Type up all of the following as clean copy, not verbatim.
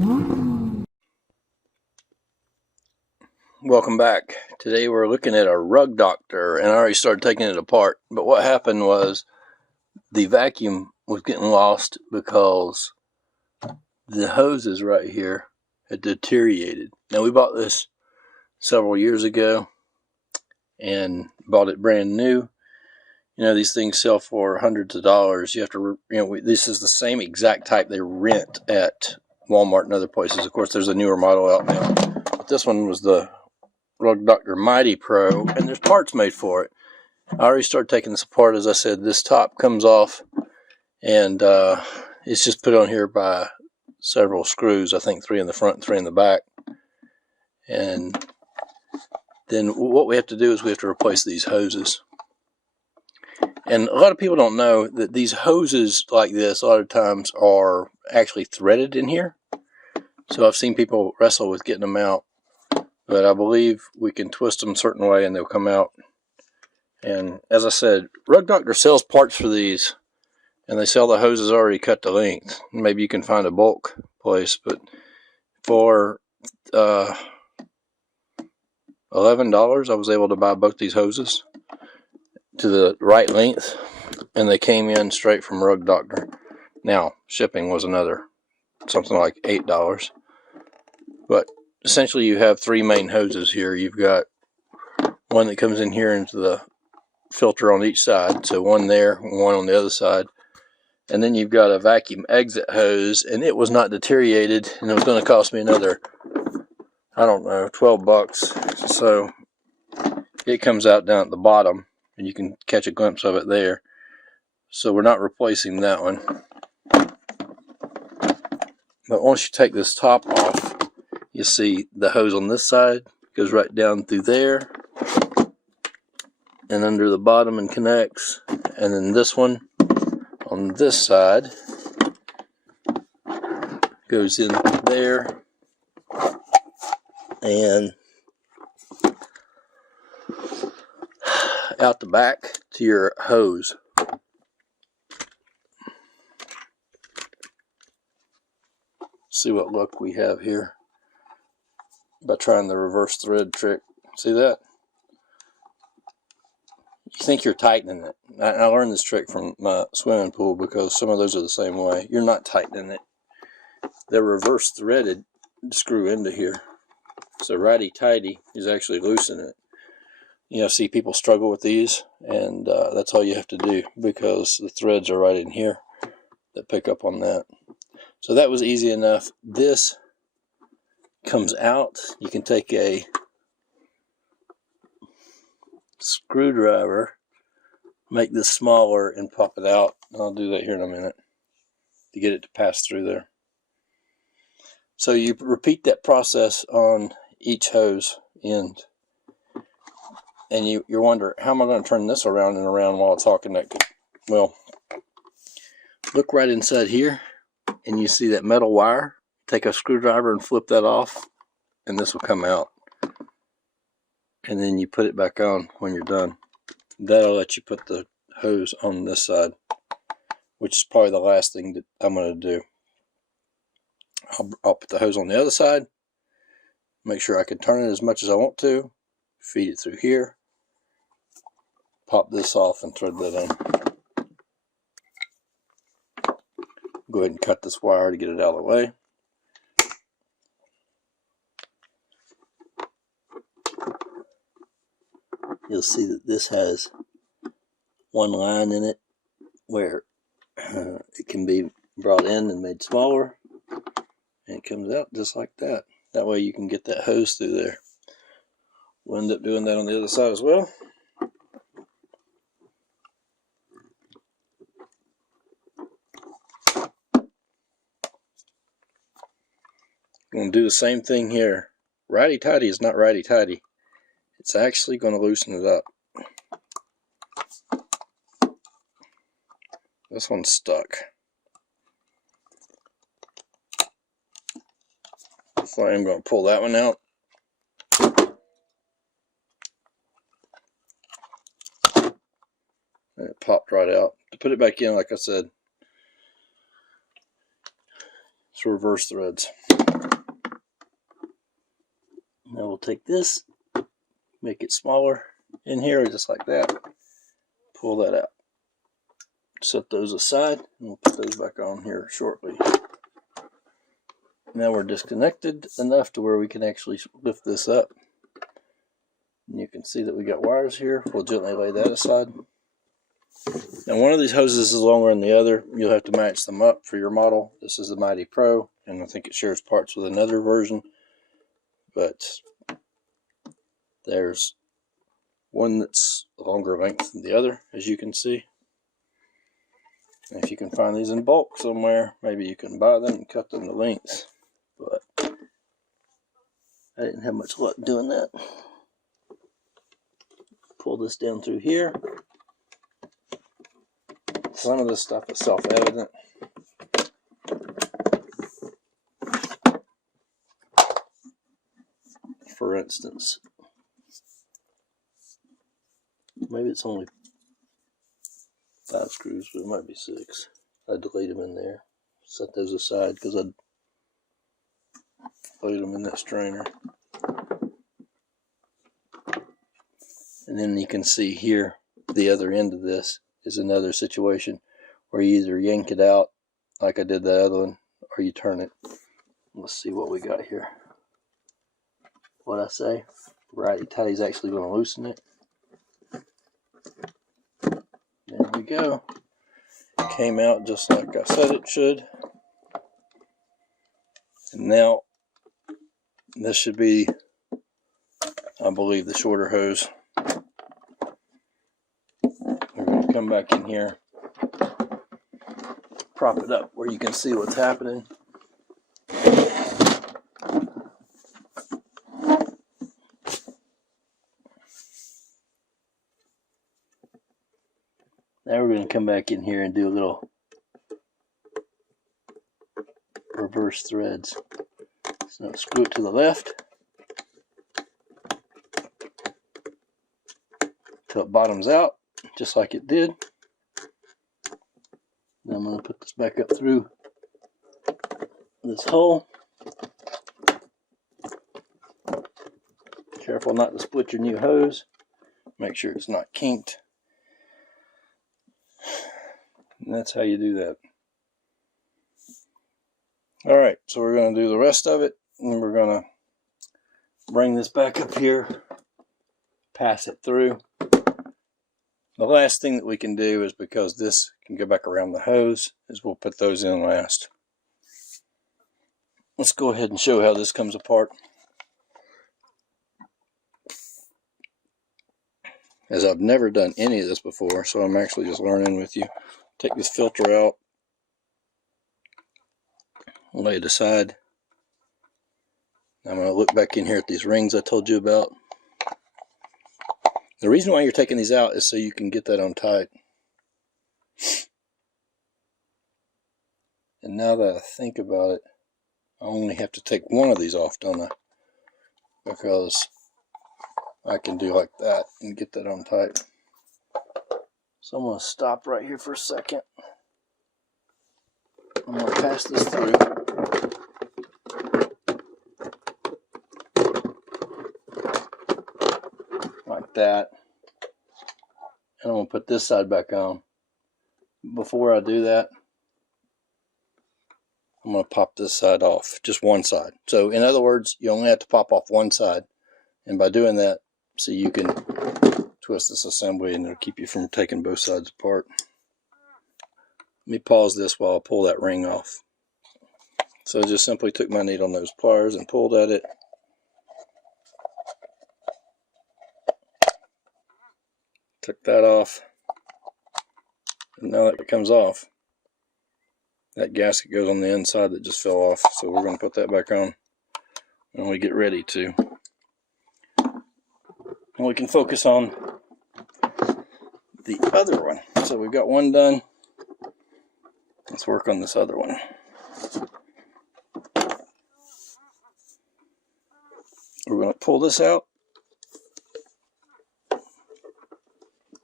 Welcome back. Today we're looking at a Rug Doctor, and I already started taking it apart. But what happened was the vacuum was getting lost because the hoses right here had deteriorated. Now, we bought this several years ago and bought it brand new. You know, these things sell for hundreds of dollars. You have to, this is the same exact type they rent at Walmart and other places. Of course, there's a newer model out now, but this one was the Rug Doctor Mighty Pro, and there's parts made for it. I already started taking this apart. As I said, this top comes off, and it's just put on here by several screws. I think 3 in the front and 3 in the back. And then what we have to do is we have to replace these hoses. And a lot of people don't know that these hoses like this a lot of times are actually threaded in here. So I've seen people wrestle with getting them out, but I believe we can twist them a certain way and they'll come out. And as I said, Rug Doctor sells parts for these, and they sell the hoses already cut to length. Maybe you can find a bulk place, but for $11 I was able to buy both these hoses to the right length, and they came in straight from Rug Doctor. Now shipping was another something like $8, but essentially you have 3 main hoses here. You've got one that comes in here into the filter on each side, so one there, one on the other side, and then you've got a vacuum exit hose, and it was not deteriorated, and it was going to cost me another, I don't know, 12 bucks. So it comes out down at the bottom, and you can catch a glimpse of it there. So we're not replacing that one. But once you take this top off, you see the hose on this side goes right down through there and under the bottom and connects. And then this one on this side goes in there and out the back to your hose. See what luck we have here by trying the reverse thread trick. See that? You think you're tightening it. I learned this trick from my swimming pool because some of those are the same way. You're not tightening it. They're reverse threaded to screw into here. So righty-tighty is actually loosening it. You know, see people struggle with these, and that's all you have to do because the threads are right in here that pick up on that. So that was easy enough. This comes out. You can take a screwdriver, make this smaller, and pop it out. I'll do that here in a minute to get it to pass through there. So you repeat that process on each hose end. And you wonder, how am I going to turn this around and around while it's hawking that good? Well, look right inside here, and you see that metal wire. Take a screwdriver and flip that off, and this will come out. And then you put it back on when you're done. That'll let you put the hose on this side, which is probably the last thing that I'm going to do. I'll put the hose on the other side, make sure I can turn it as much as I want to, feed it through here, pop this off and thread that in. Go ahead and cut this wire to get it out of the way. You'll see that this has one line in it where it can be brought in and made smaller, and it comes out just like that. That way you can get that hose through there. We'll end up doing that on the other side as well. I'm going to do the same thing here. Righty-tighty is not righty-tighty. It's actually going to loosen it up. This one's stuck. So I am going to pull that one out. And it popped right out. To put it back in, like I said, it's reverse threads. take this, make it smaller in here, just like that. Pull that out. Set those aside, and we'll put those back on here shortly. Now we're disconnected enough to where we can actually lift this up. And you can see that we got wires here. We'll gently lay that aside. Now one of these hoses is longer than the other. You'll have to match them up for your model. This is the Mighty Pro, and I think it shares parts with another version. But there's one that's a longer length than the other, as you can see. And if you can find these in bulk somewhere, maybe you can buy them and cut them to lengths. But I didn't have much luck doing that. Pull this down through here. Some of this stuff is self-evident. For instance, maybe it's only 5 screws, but it might be 6. I delayed them in there. Set those aside because I'd laid them in that strainer. And then you can see here, the other end of this is another situation where you either yank it out like I did the other one, or you turn it. Let's see what we got here. What I say? Righty tighty's actually going to loosen it. There we go. Came out just like I said it should. And now this should be, I believe, the shorter hose. We're going to come back in here, prop it up where you can see what's happening. Now we're going to come back in here and do a little reverse threads. So screw it to the left till it bottoms out, just like it did. Now I'm going to put this back up through this hole. Careful not to split your new hose. Make sure it's not kinked. And that's how you do that. Alright, so we're going to do the rest of it, and we're going to bring this back up here, pass it through. The last thing that we can do is, because this can go back around the hose, is we'll put those in last. Let's go ahead and show how this comes apart. As I've never done any of this before, so I'm actually just learning with you. Take this filter out, lay it aside. I'm going to look back in here at these rings I told you about. The reason why you're taking these out is so you can get that on tight. And now that I think about it, I only have to take one of these off, don't I? Because I can do like that and get that on tight. So I'm going to stop right here for a second. I'm going to pass this through. Like that. And I'm going to put this side back on. Before I do that, I'm going to pop this side off, just one side. So in other words, you only have to pop off one side. And by doing that, see, you can twist this assembly and it'll keep you from taking both sides apart. Let me pause this while I pull that ring off. So I just simply took my needle nose pliers and pulled at it. Took that off. And now that it comes off, that gasket goes on the inside that just fell off. So we're going to put that back on when we get ready to. And we can focus on the other one. So we've got one done. Let's work on this other one. We're going to pull this out.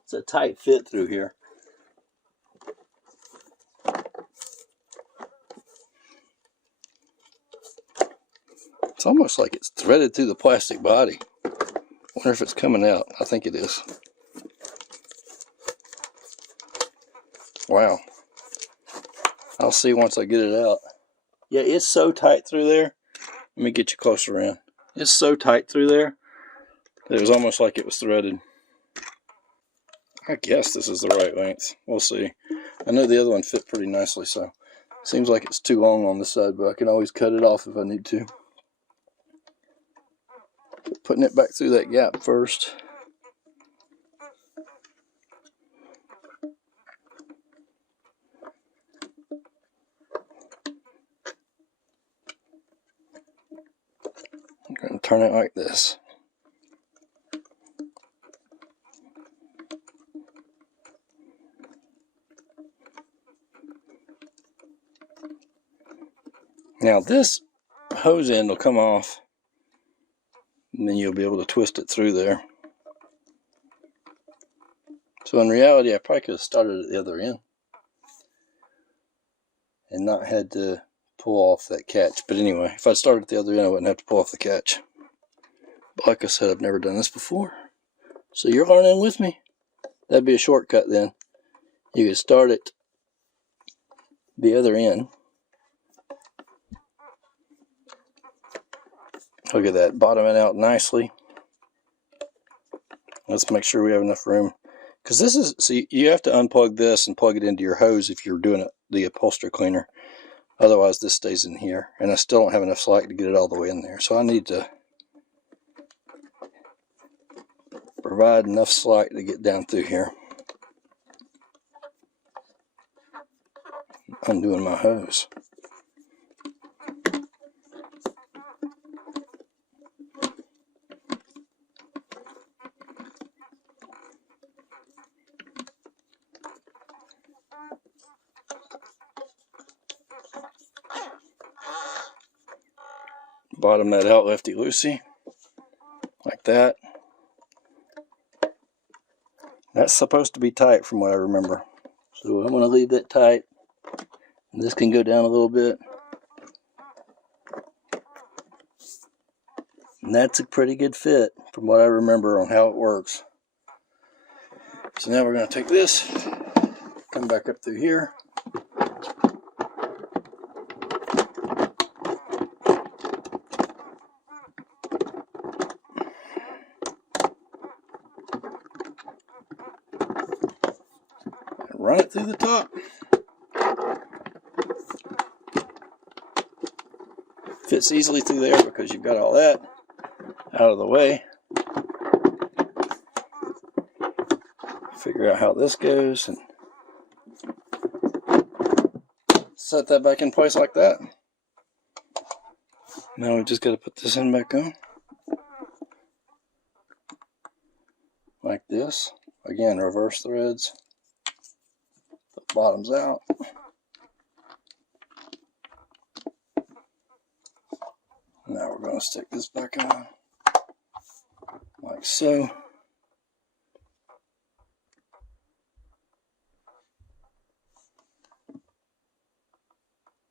It's a tight fit through here. It's almost like it's threaded through the plastic body. Wonder if it's coming out. I think it is. Wow. I'll see once I get it out. Yeah, it's so tight through there. Let me get you closer around. It's so tight through there that it was almost like it was threaded. I guess this is the right length. We'll see. I know the other one fit pretty nicely, so seems like it's too long on this side, but I can always cut it off if I need to. Putting it back through that gap first. I'm going to turn it like this. Now this hose end will come off, and then you'll be able to twist it through there. So in reality, I probably could have started at the other end and not had to pull off that catch. But anyway, if I'd started at the other end, I wouldn't have to pull off the catch. But like I said, I've never done this before. So you're learning with me. That'd be a shortcut then. You could start at the other end. Look at that, bottoming out nicely. Let's make sure we have enough room. Because this is, so you have to unplug this and plug it into your hose if you're doing the upholstery cleaner. Otherwise this stays in here. And I still don't have enough slack to get it all the way in there. So I need to provide enough slack to get down through here. Undoing my hose. Bottom that out lefty-loosey, like that. That's supposed to be tight from what I remember. So I'm going to leave that tight. And this can go down a little bit. And that's a pretty good fit from what I remember on how it works. So now we're going to take this, come back up through here. Run it through the top. Fits easily through there because you've got all that out of the way. Figure out how this goes and set that back in place like that. Now we just got to put this end back on. Like this. Again, reverse threads. The bottoms out. Now we're going to stick this back on. Like so.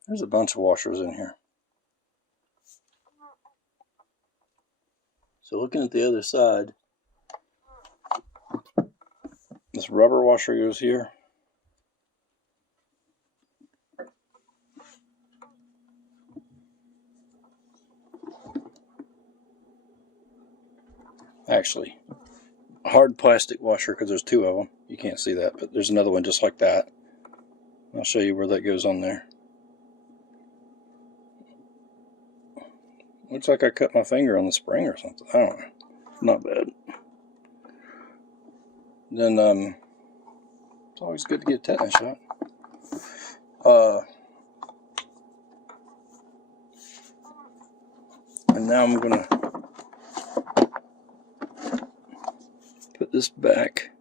There's a bunch of washers in here. So looking at the other side, this rubber washer goes here. Actually, a hard plastic washer because there's two of them. You can't see that, but there's another one just like that. I'll show you where that goes on there. Looks like I cut my finger on the spring or something. I don't know. Not bad. Then it's always good to get a tetanus shot. And now I'm gonna put this back.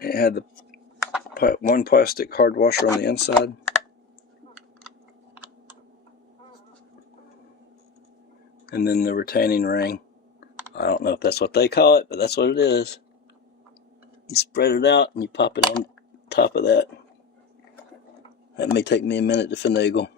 It had the one plastic hard washer on the inside. And then the retaining ring. I don't know if that's what they call it, but that's what it is. You spread it out and you pop it on top of that. That may take me a minute to finagle.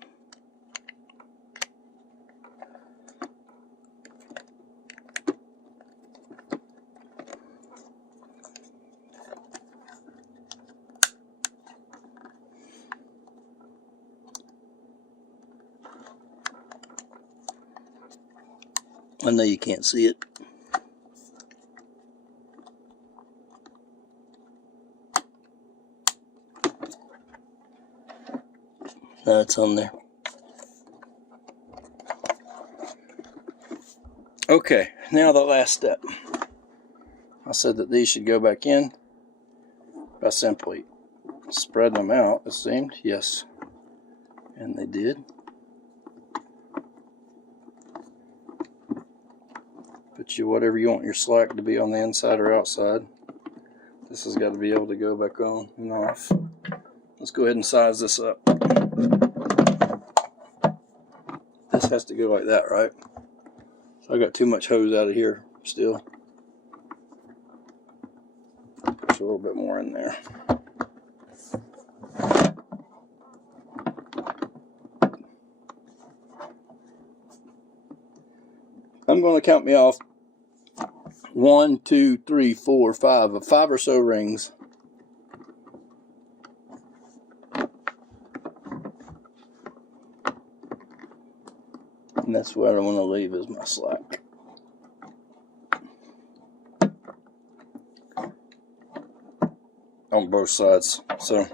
I know you can't see it. Now it's on there. Okay, now the last step. I said that these should go back in by simply spreading them out, it seemed. Yes, and they did. Put you whatever you want your slack to be on the inside or outside. This has got to be able to go back on and off. Let's go ahead and size this up. This has to go like that, right? So I got too much hose out of here still. Put a little bit more in there. I'm going to count me off 1, 2, 3, 4, 5 of 5 or so rings. And that's what I want to leave as my slack. On both sides. So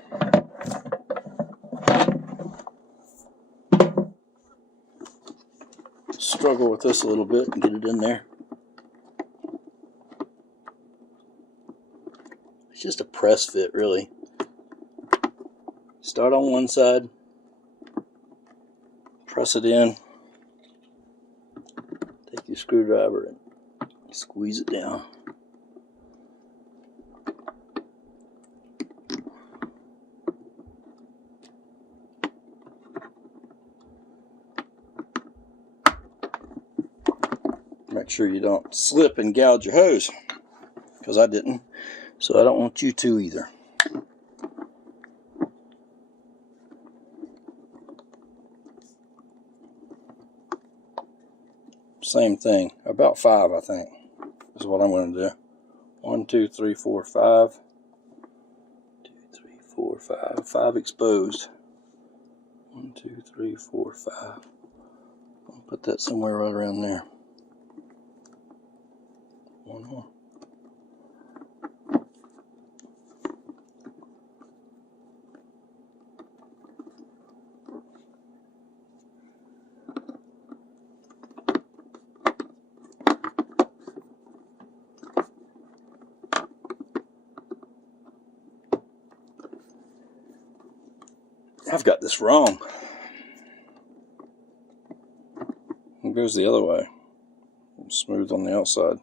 struggle with this a little bit and get it in there. It's just a press fit, really. Start on one side, press it in, take your screwdriver and squeeze it down. Make sure you don't slip and gouge your hose, because I didn't, so I don't want you to either. Same thing, about 5 I think is what I'm going to do. 1, 2, 3, 4, 5. 2, 3, 4, 5. 5 exposed. 1, 2, 3, 4, 5. I'll put that somewhere right around there. One more. I've got this wrong. It goes the other way. Smooth on the outside.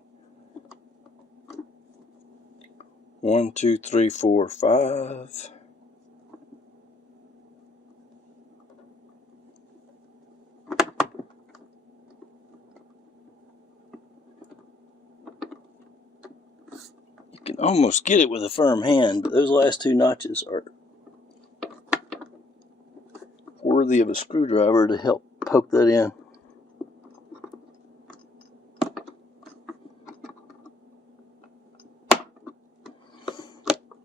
1, 2, 3, 4, 5. You can almost get it with a firm hand, but those last 2 notches are worthy of a screwdriver to help poke that in.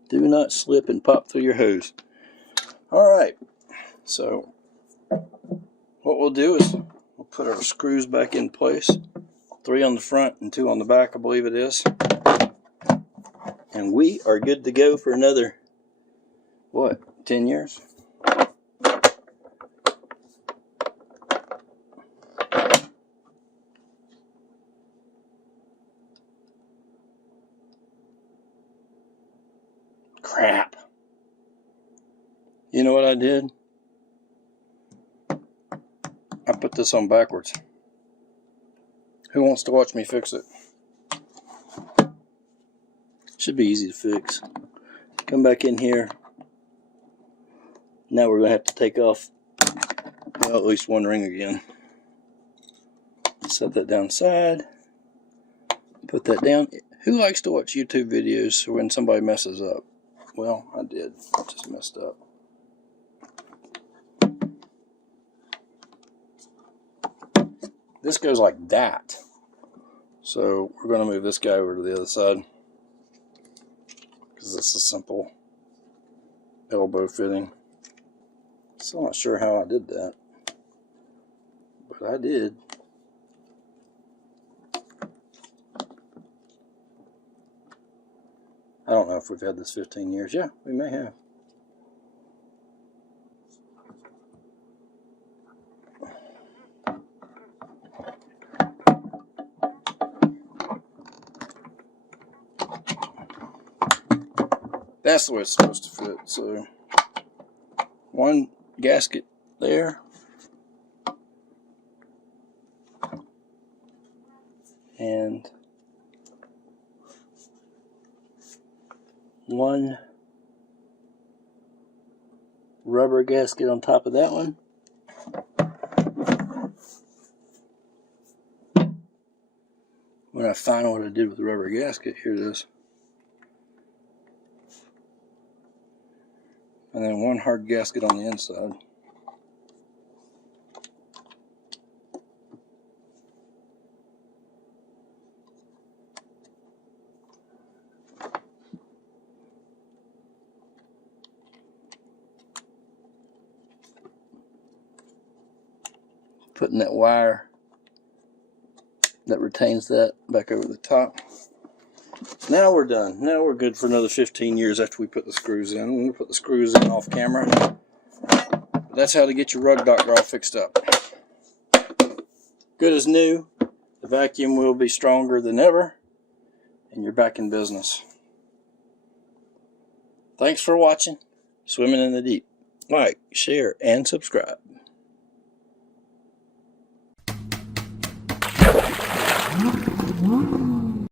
Do not slip and pop through your hose. Alright, so what we'll do is we'll put our screws back in place. 3 on the front and 2 on the back, I believe it is. And we are good to go for another, what, 10 years? Crap. You know what I did? I put this on backwards. Who wants to watch me fix it? Should be easy to fix. Come back in here. Now we're going to have to take off, well, at least 1 ring again. Set that down side. Put that down. Who likes to watch YouTube videos when somebody messes up? Well, I did. I just messed up. This goes like that. So we're going to move this guy over to the other side, because this is simple elbow fitting. Still not sure how I did that, but I did. if we've had this 15 years. Yeah, we may have. That's the way it's supposed to fit. So one gasket there, and one rubber gasket on top of that one. When I find what I did with the rubber gasket, here it is. And then one hard gasket on the inside. Putting that wire that retains that back over the top. Now we're done. Now we're good for another 15 years after we put the screws in. I'm going to put the screws in off camera. That's how to get your rug doctor all fixed up. Good as new. The vacuum will be stronger than ever, and you're back in business. Thanks for watching Swimming in the Deep. Like, share, and subscribe.